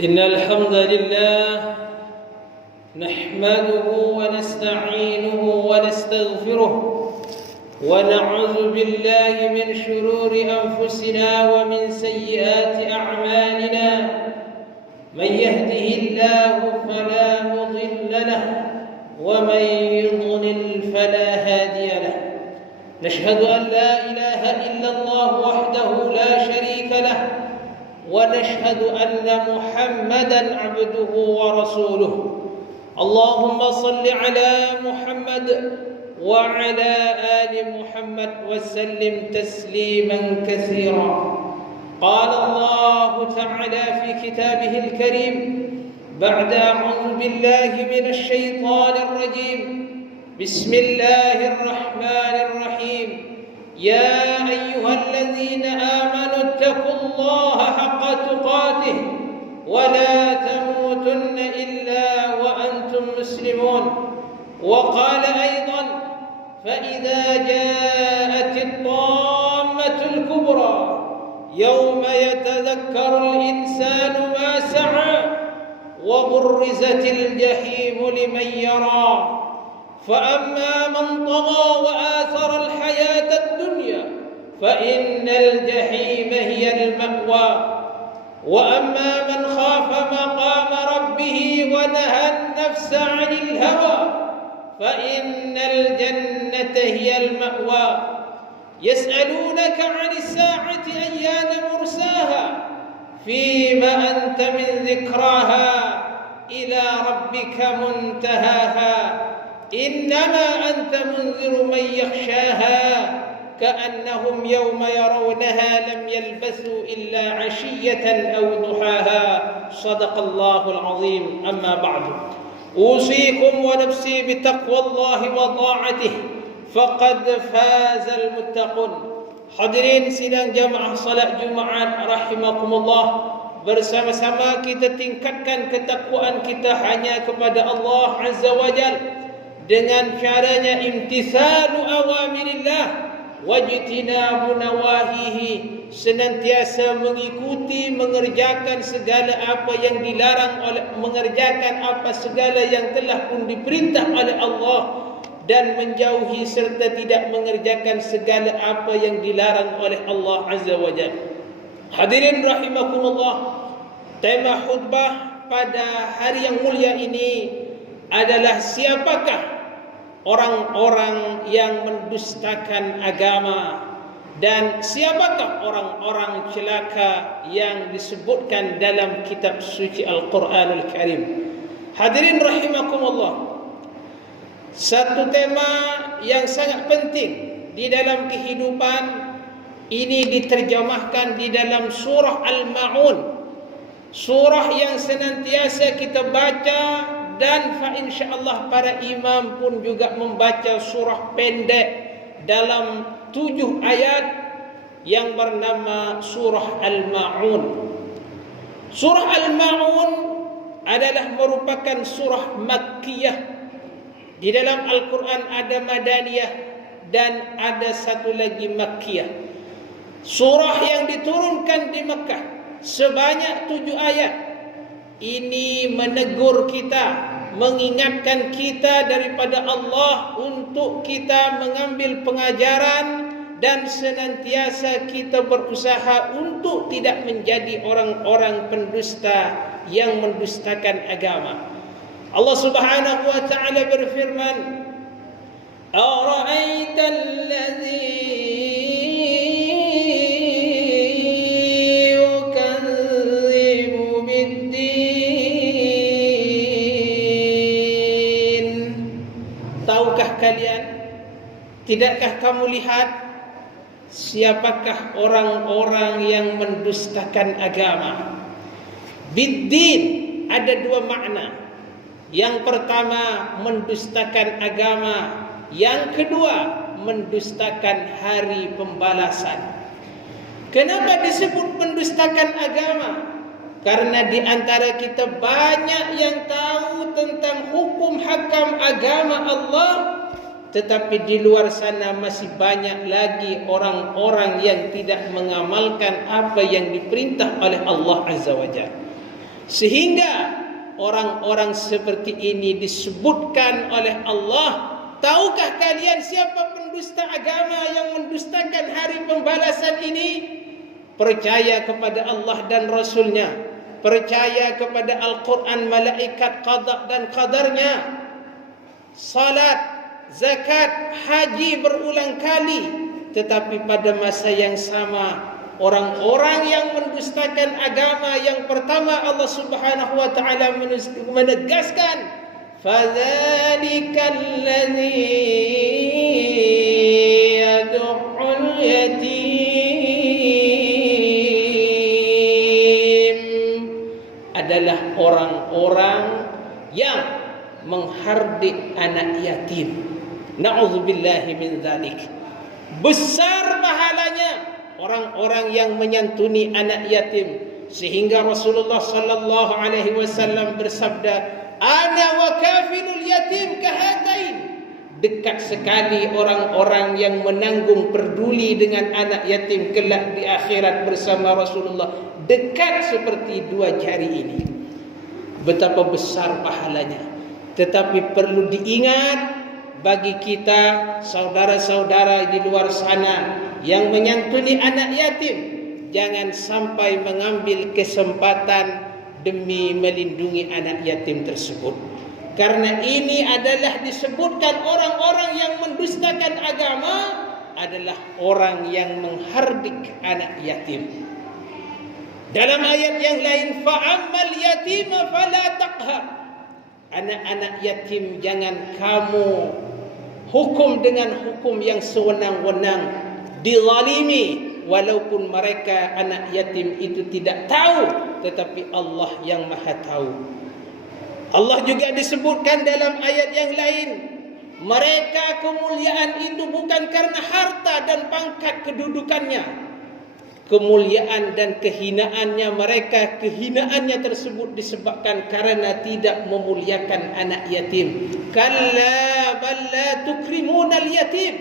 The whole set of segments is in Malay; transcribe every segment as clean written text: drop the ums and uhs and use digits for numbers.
إن الحمد لله نحمده ونستعينه ونستغفره ونعوذ بالله من شرور أنفسنا ومن سيئات أعمالنا. من يهده الله فلا مضل له ومن يضلل فلا هادي له. نشهد أن لا إله إلا الله وحده لا شريك له ونشهد أن محمدا عبده ورسوله. اللهم صل على محمد وعلى آل محمد وسلم تسليما كثيرا. قال الله تعالى في كتابه الكريم بعد أعوذ بالله من الشيطان الرجيم بسم الله الرحمن الرحيم. يا أيها الذين آمنوا اتقوا الله حق تقاته ولا تموتن إلا وأنتم مسلمون. وقال أيضا فإذا جاءت الطامة الكبرى يوم يتذكر الإنسان ما سعى وبرزت الجحيم لمن يرى. فأما من طغى وآثر الحياة الدنيا فإن الجحيم هي المأوى. وأما من خاف مقام ربه ونهى النفس عن الهوى فإن الجنة هي المأوى. يسألونك عن الساعة أيان مرساها فيما أنت من ذكراها إلى ربك منتهاها. إنما أنت منذر من يخشاها كأنهم يوم يرونها لم يلبثوا إلا عشية أو ضحاها. صدق الله العظيم. أما بعد أوصيكم ونفسي بتقوى الله وطاعته فقد فاز المتقون. Hadirin sidang jamaah salat Jumaat rahimakumullah, bersama-sama kita tingkatkan ketakwaan kita hanya kepada Allah Azza wa Jalla dengan caranya imtithalu awamirillah wajtinabu nawahihi, senantiasa mengikuti mengerjakan segala apa yang dilarang oleh, mengerjakan apa segala yang telah pun diperintah oleh Allah, dan menjauhi serta tidak mengerjakan segala apa yang dilarang oleh Allah Azza wa Jalla. Hadirin rahimakumullah, tema khutbah pada hari yang mulia ini adalah siapakah orang-orang yang mendustakan agama dan siapakah orang-orang celaka yang disebutkan dalam kitab suci Al-Quranul Karim. Hadirin rahimakumullah, satu tema yang sangat penting di dalam kehidupan ini diterjemahkan di dalam surah Al-Ma'un, surah yang senantiasa kita baca, dan insyaallah para imam pun juga membaca surah pendek dalam 7 ayat yang bernama surah Al-Ma'un. Surah Al-Ma'un adalah merupakan surah Makkiyah. Di dalam Al-Quran ada Madaniyah dan ada satu lagi Makkiyah. Surah yang diturunkan di Mekah sebanyak 7 ayat. Ini menegur kita, mengingatkan kita daripada Allah untuk kita mengambil pengajaran dan senantiasa kita berusaha untuk tidak menjadi orang-orang pendusta yang mendustakan agama. Allah Subhanahu wa taala berfirman, "Ara'aital ladzi yukadzibu bid-din." Tahukah kalian, tidakkah kamu lihat siapakah orang-orang yang mendustakan agama? Bid-din ada 2 makna. Yang pertama mendustakan agama, yang kedua mendustakan hari pembalasan. Kenapa disebut mendustakan agama? Karena di antara kita banyak yang tahu tentang hukum hakam agama Allah, tetapi di luar sana masih banyak lagi orang-orang yang tidak mengamalkan apa yang diperintah oleh Allah Azza wa Jalla. Sehingga orang-orang seperti ini disebutkan oleh Allah. Tahukah kalian siapa pendusta agama yang mendustakan hari pembalasan ini? Percaya kepada Allah dan Rasulnya, percaya kepada Al-Quran, malaikat, qada dan qadarnya, salat, zakat, haji berulang kali. Tetapi pada masa yang sama, orang-orang yang mendustakan agama, yang pertama Allah Subhanahu wa taala menegaskan, fadzalika allazi yad'ul yatim, adalah orang-orang yang menghardik anak yatim. Na'udzubillahi min dzalik. Besar pahalanya orang-orang yang menyantuni anak yatim, sehingga Rasulullah sallallahu alaihi wasallam bersabda, ana wa kafilul yatim kahatain. Dekat sekali orang-orang yang menanggung peduli dengan anak yatim kelak di akhirat bersama Rasulullah, dekat seperti dua jari ini. Betapa besar pahalanya. Tetapi perlu diingat bagi kita saudara-saudara di luar sana yang menyantuni anak yatim, jangan sampai mengambil kesempatan demi melindungi anak yatim tersebut. Karena ini adalah disebutkan orang-orang yang mendustakan agama adalah orang yang menghardik anak yatim. Dalam ayat yang lain, fa'ammal yatima fala taqhar. Anak-anak yatim jangan kamu hukum dengan hukum yang sewenang-wenang, dizalimi, walaupun mereka anak yatim itu tidak tahu, tetapi Allah yang Maha tahu. Allah juga disebutkan dalam ayat yang lain, mereka kemuliaan itu bukan karena harta dan pangkat kedudukannya. Kemuliaan dan kehinaannya mereka, kehinaannya tersebut disebabkan karena tidak memuliakan anak yatim. Kalla bal la tukrimunal yatim,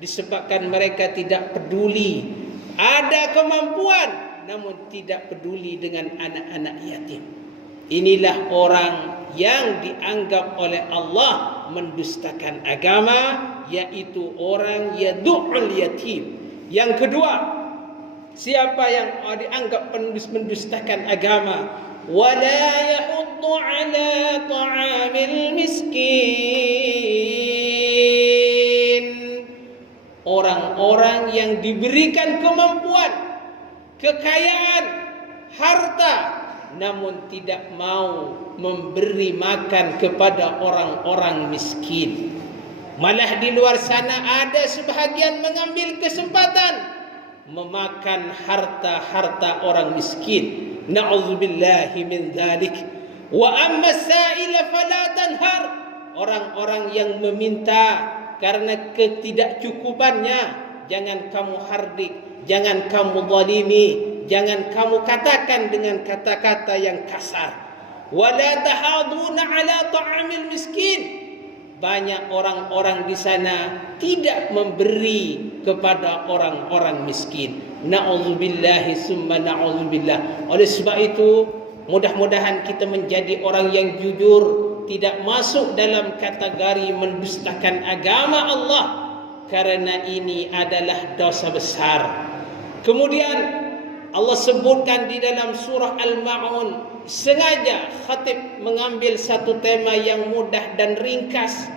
disebabkan mereka tidak peduli, ada kemampuan namun tidak peduli dengan anak-anak yatim. Inilah orang yang dianggap oleh Allah mendustakan agama, yaitu orang yadu'ul yatim. Yang kedua, siapa yang dianggap mendustakan agama, wala yahuddu ala ta'amil miskin, orang-orang yang diberikan kemampuan, kekayaan, harta, namun tidak mau memberi makan kepada orang-orang miskin. Malah di luar sana ada sebahagian mengambil kesempatan memakan harta-harta orang miskin. Na'udzubillahi min dzalik. Wa amma sa'ila fala tanhar, orang-orang yang meminta karena ketidakcukupannya, jangan kamu hardik, jangan kamu zalimi, jangan kamu katakan dengan kata-kata yang kasar. Wala tahaduna ala ta'amil miskin, banyak orang-orang di sana tidak memberi kepada orang-orang miskin. Na'udzubillahi summa na'udzubillah. Oleh sebab itu, mudah-mudahan kita menjadi orang yang jujur, tidak masuk dalam kategori mendustakan agama Allah, karena ini adalah dosa besar. Kemudian Allah sebutkan di dalam surah Al-Ma'un, sengaja khatib mengambil satu tema yang mudah dan ringkas,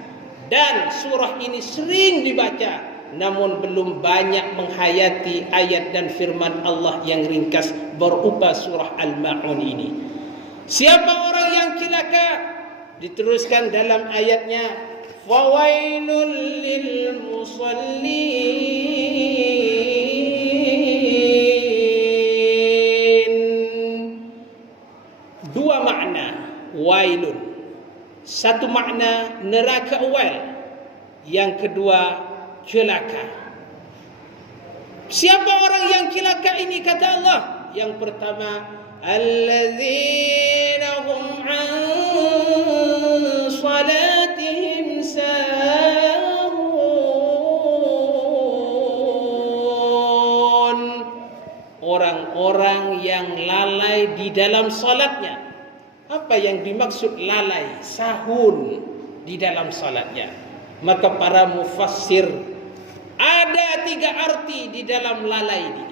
dan surah ini sering dibaca, namun belum banyak menghayati ayat dan firman Allah yang ringkas berupa surah Al-Ma'un ini. Siapa orang yang celaka? Diteruskan dalam ayatnya, fawailul lil musallin. Dua makna wailun. Satu makna neraka wail, yang kedua celaka. Siapa orang yang celaka ini, kata Allah? Yang pertama, alladzina hum an salatihim sahun, orang-orang yang lalai di dalam salatnya. Apa yang dimaksud lalai, sahun di dalam salatnya? Maka para mufassir ada 3 arti di dalam lalai ini.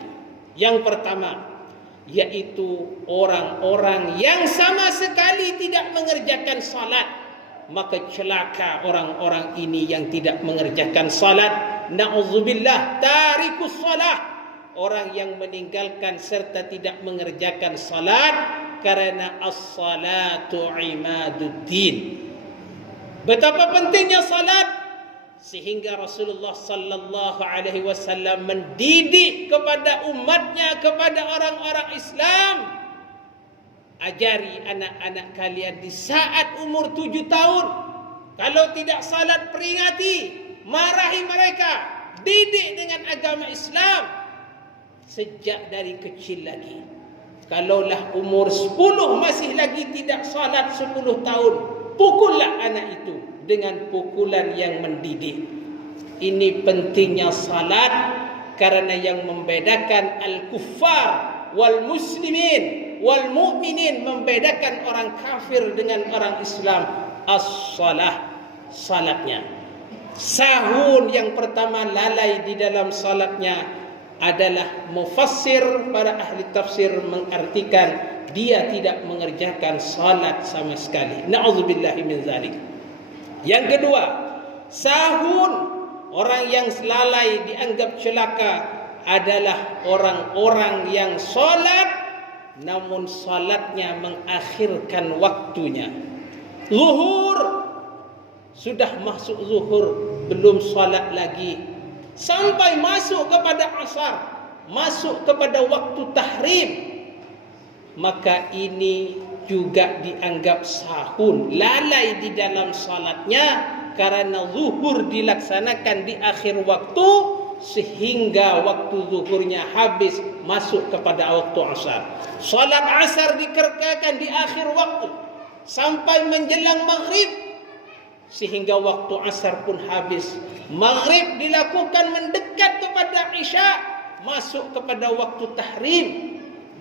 Yang pertama, yaitu orang-orang yang sama sekali tidak mengerjakan salat. Maka celaka orang-orang ini yang tidak mengerjakan salat. Na'udzubillah, tarikus salah. Orang yang meninggalkan serta tidak mengerjakan salat, karena as-salatu imaduddin. Betapa pentingnya salat, sehingga Rasulullah sallallahu alaihi wasallam mendidik kepada umatnya, kepada orang-orang Islam, ajari anak-anak kalian di saat umur 7 tahun, kalau tidak salat peringati, marahi mereka, didik dengan agama Islam sejak dari kecil lagi. Kalaulah umur 10 masih lagi tidak salat 10 tahun, pukullah anak itu dengan pukulan yang mendidik. Ini pentingnya salat, karena yang membedakan al-kuffar wal muslimin wal mu'minin, membedakan orang kafir dengan orang Islam, as-salah, salatnya. Sahun yang pertama, lalai di dalam salatnya, adalah mufassir, para ahli tafsir mengartikan dia tidak mengerjakan salat sama sekali. Na'udzubillahi min zalik. Yang kedua, sahun, orang yang lalai dianggap celaka adalah orang-orang yang salat namun salatnya mengakhirkan waktunya. Zuhur, sudah masuk zuhur belum salat lagi, sampai masuk kepada asar, masuk kepada waktu tahrim, maka ini juga dianggap sahun, lalai di dalam salatnya, karena zuhur dilaksanakan di akhir waktu, sehingga waktu zuhurnya habis, masuk kepada waktu asar. Salat asar dikerjakan di akhir waktu sampai menjelang maghrib, sehingga waktu asar pun habis. Maghrib dilakukan mendekat kepada isya, masuk kepada waktu tahrim,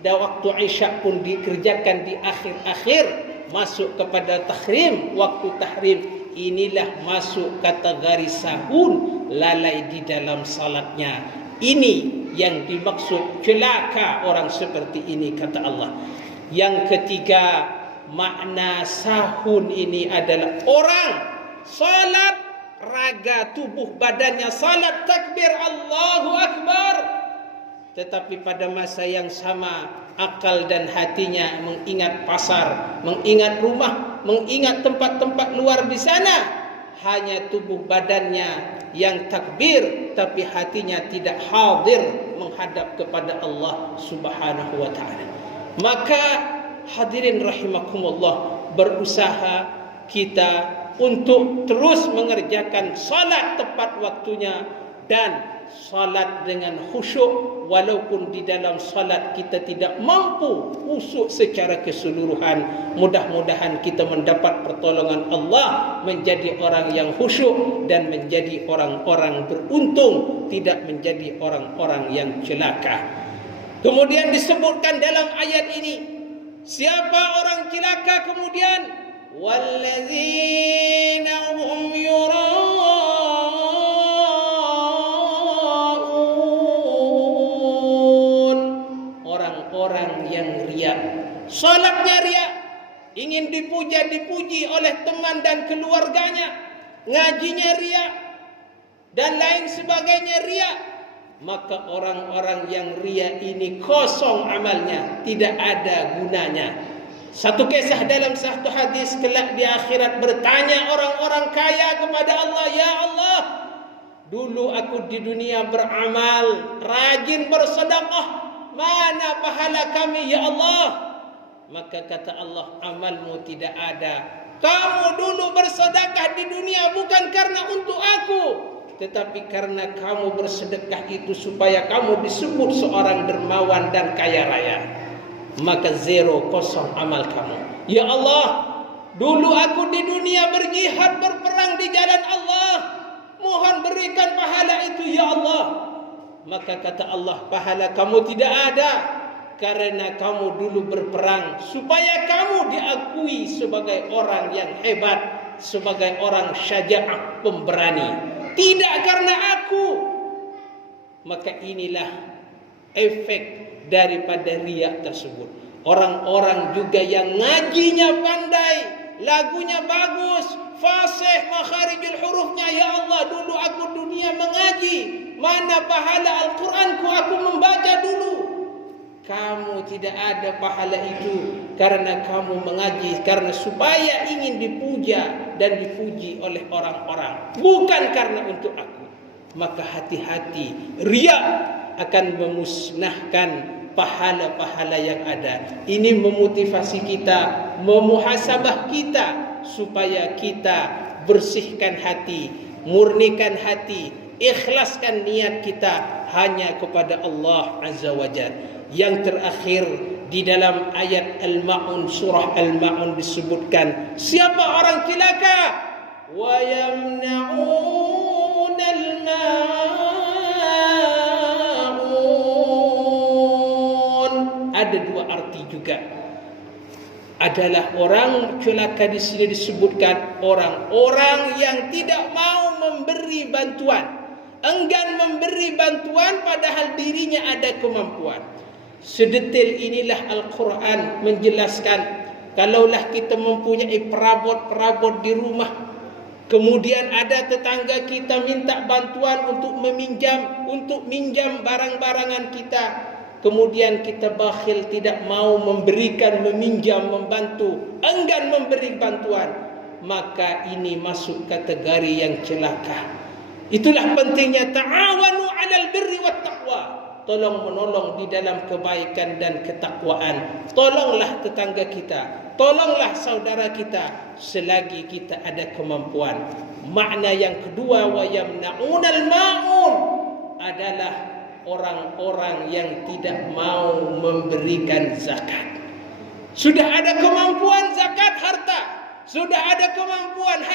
dan waktu isya pun dikerjakan di akhir-akhir, masuk kepada tahrim, waktu tahrim. Inilah masuk kategori sahun, lalai di dalam salatnya. Ini yang dimaksud celaka orang seperti ini, kata Allah. Yang ketiga, makna sahun ini adalah orang salat, raga tubuh badannya salat, takbir Allahu Akbar, tetapi pada masa yang sama akal dan hatinya mengingat pasar, mengingat rumah, mengingat tempat-tempat luar di sana. Hanya tubuh badannya yang takbir, tapi hatinya tidak hadir menghadap kepada Allah Subhanahu wa taala. Maka hadirin rahimakumullah, berusaha kita untuk terus mengerjakan salat tepat waktunya dan salat dengan khusyuk, walaupun di dalam salat kita tidak mampu khusyuk secara keseluruhan. Mudah-mudahan kita mendapat pertolongan Allah menjadi orang yang khusyuk dan menjadi orang-orang beruntung, tidak menjadi orang-orang yang celaka. Kemudian disebutkan dalam ayat ini, siapa orang celaka kemudian? Walladzina hum yura'un, orang-orang yang riya. Salatnya riya, ingin dipuji oleh teman dan keluarganya, ngajinya riya dan lain sebagainya riya. Maka orang-orang yang riya ini kosong amalnya, tidak ada gunanya. Satu kisah dalam satu hadis, kelak di akhirat bertanya orang-orang kaya kepada Allah, ya Allah, dulu aku di dunia beramal, rajin bersedekah, mana pahala kami ya Allah? Maka kata Allah, amalmu tidak ada. Kamu dulu bersedekah di dunia bukan karena untuk aku, tetapi karena kamu bersedekah itu supaya kamu disebut seorang dermawan dan kaya raya. Maka zero, kosong amal kamu. Ya Allah, dulu aku di dunia berjihad, berperang di jalan Allah, mohon berikan pahala itu ya Allah. Maka kata Allah, pahala kamu tidak ada, karena kamu dulu berperang supaya kamu diakui sebagai orang yang hebat, sebagai orang syaja'ah, pemberani, tidak karena aku. Maka inilah efek daripada riya tersebut. Orang-orang juga yang ngajinya pandai, lagunya bagus, fasih, makharijul hurufnya, ya Allah dulu aku dunia mengaji, mana pahala Al-Quranku aku membaca dulu. Kamu tidak ada pahala itu karena kamu mengaji, karena supaya ingin dipuja dan dipuji oleh orang-orang, bukan karena untuk aku. Maka hati-hati, riya akan memusnahkan pahala-pahala yang ada. Ini memotivasi kita, memuhasabah kita supaya kita bersihkan hati, murnikan hati, ikhlaskan niat kita hanya kepada Allah Azza wa Jalla. Yang terakhir di dalam ayat Al-Ma'un, surah Al-Ma'un disebutkan siapa orang celaka? Wa yamna'un al-ma'un. Ada dua arti juga. Adalah orang celaka di sini disebutkan orang-orang yang tidak mau memberi bantuan, enggan memberi bantuan padahal dirinya ada kemampuan. Sedetail inilah Al-Quran menjelaskan. Kalaulah kita mempunyai perabot-perabot di rumah, kemudian ada tetangga kita minta bantuan untuk minjam barang-barangan kita, kemudian kita bakhil, tidak mau memberikan, meminjam, membantu, enggan memberi bantuan, maka ini masuk kategori yang celaka. Itulah pentingnya ta'awanu 'alal birri wat taqwa. Tolong menolong di dalam kebaikan dan ketakwaan. Tolonglah tetangga kita, tolonglah saudara kita selagi kita ada kemampuan. Makna yang kedua, wa yamna'unal ma'un, adalah orang-orang yang tidak mau memberikan zakat. Sudah ada kemampuan zakat harta, sudah ada kemampuan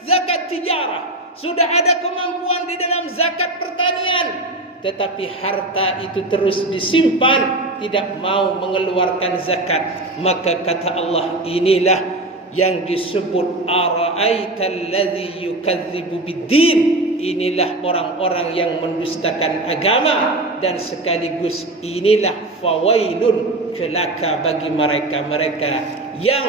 zakat tijarah, sudah ada kemampuan di dalam zakat pertanian, tetapi harta itu terus disimpan, tidak mau mengeluarkan zakat. Maka kata Allah, inilah yang disebut ara'aital ladzi yukadzibu biddin. Inilah orang-orang yang mendustakan agama, dan sekaligus inilah fawailun, celaka bagi mereka-mereka yang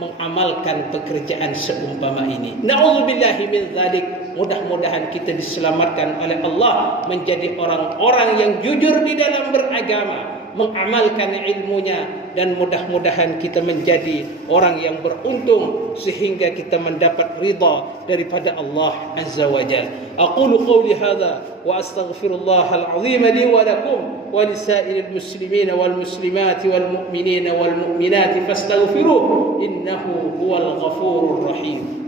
mengamalkan pekerjaan seumpama ini. Na'udzubillahi min dzalik. Mudah-mudahan kita diselamatkan oleh Allah menjadi orang-orang yang jujur di dalam beragama, mengamalkan ilmunya, dan mudah-mudahan kita menjadi orang yang beruntung sehingga kita mendapat ridha daripada Allah Azza wa Jalla. Aqulu qawli hadza wa astaghfirullahal azim li wa lakum wa lisairil muslimin wal muslimat wal mu'minin wal mu'minat fastaghfiruhu innahu huwal ghafurur rahim.